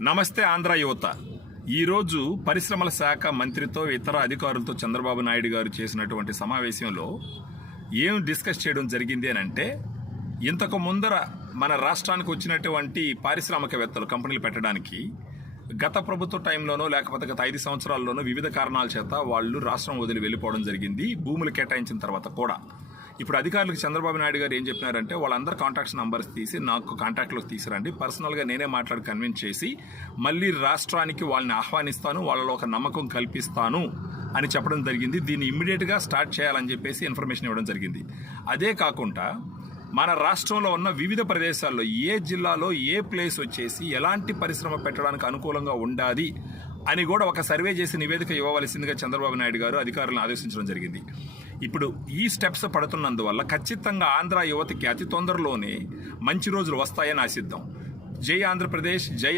నమస్తే ఆంధ్ర యువత. ఈరోజు పరిశ్రమల శాఖ మంత్రితో ఇతర అధికారులతో చంద్రబాబు నాయుడు గారు చేసినటువంటి సమావేశంలో ఏం డిస్కస్ చేయడం జరిగింది అని అంటే, ఇంతకు ముందర మన రాష్ట్రానికి వచ్చినటువంటి పారిశ్రామికవేత్తలు కంపెనీలు పెట్టడానికి గత ప్రభుత్వ టైంలోనో లేకపోతే గత 5 సంవత్సరాల్లోనో వివిధ కారణాల చేత వాళ్ళు రాష్ట్రం వదిలి వెళ్ళిపోవడం జరిగింది. భూములు కేటాయించిన తర్వాత కూడా ఇప్పుడు అధికారులకు చంద్రబాబు నాయుడు గారు ఏం చెప్పినారంటే, వాళ్ళందరూ కాంటాక్ట్స్ నంబర్స్ తీసి నాకు కాంటాక్ట్లోకి తీసుకురండి, పర్సనల్గా నేనే మాట్లాడి కన్విన్స్ చేసి మళ్ళీ రాష్ట్రానికి వాళ్ళని ఆహ్వానిస్తాను, వాళ్ళలో ఒక నమ్మకం కల్పిస్తాను అని చెప్పడం జరిగింది. దీన్ని ఇమ్మీడియట్గా స్టార్ట్ చేయాలని చెప్పేసి ఇన్ఫర్మేషన్ ఇవ్వడం జరిగింది. అదే కాకుండా మన రాష్ట్రంలో ఉన్న వివిధ ప్రదేశాల్లో ఏ జిల్లాలో ఏ ప్లేస్ వచ్చేసి ఎలాంటి పరిశ్రమ పెట్టడానికి అనుకూలంగా ఉండాలి అని కూడా ఒక సర్వే చేసి నివేదిక ఇవ్వవలసిందిగా చంద్రబాబు నాయుడు గారు అధికారులను ఆదేశించడం జరిగింది. ఇప్పుడు ఈ స్టెప్స్ పడుతున్నందువల్ల ఖచ్చితంగా ఆంధ్ర యువతకి అతి తొందరలోనే మంచి రోజులు వస్తాయని ఆశిద్దాం. జై ఆంధ్రప్రదేశ్, జై